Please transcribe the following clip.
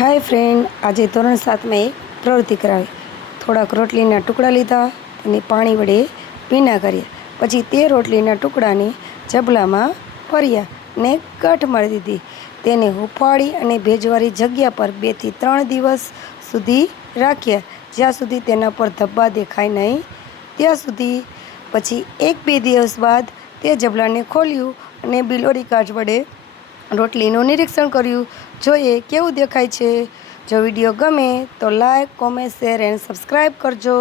Hi friend, आज धोरण 7 में एक प्रवृत्ति करावी। थोड़ाक रोटलीना टुकड़ा लीधा, तेने पाणी वडे भीना कर्या, पछी ते रोटलीना टुकड़ाने जबलामां भर्या ने गांठ मारी दीधी। तेने हुफाड़ी अने भेजवारी जग्या पर 2 થી 3 દિવસ सुधी राख्या, ज्यां सुधी तेना पर धब्बा देखाय नहीं त्यां सुधी। पछी 1-2 દિવસ बाद ते जबलाने खोल्युं अने बिलोरी काच वडे रोटलीનું નિરીક્ષણ કર્યું। જોઈએ કેવું દેખાય છે। જો વિડીયો ગમે તો like, comment, share and subscribe કરજો।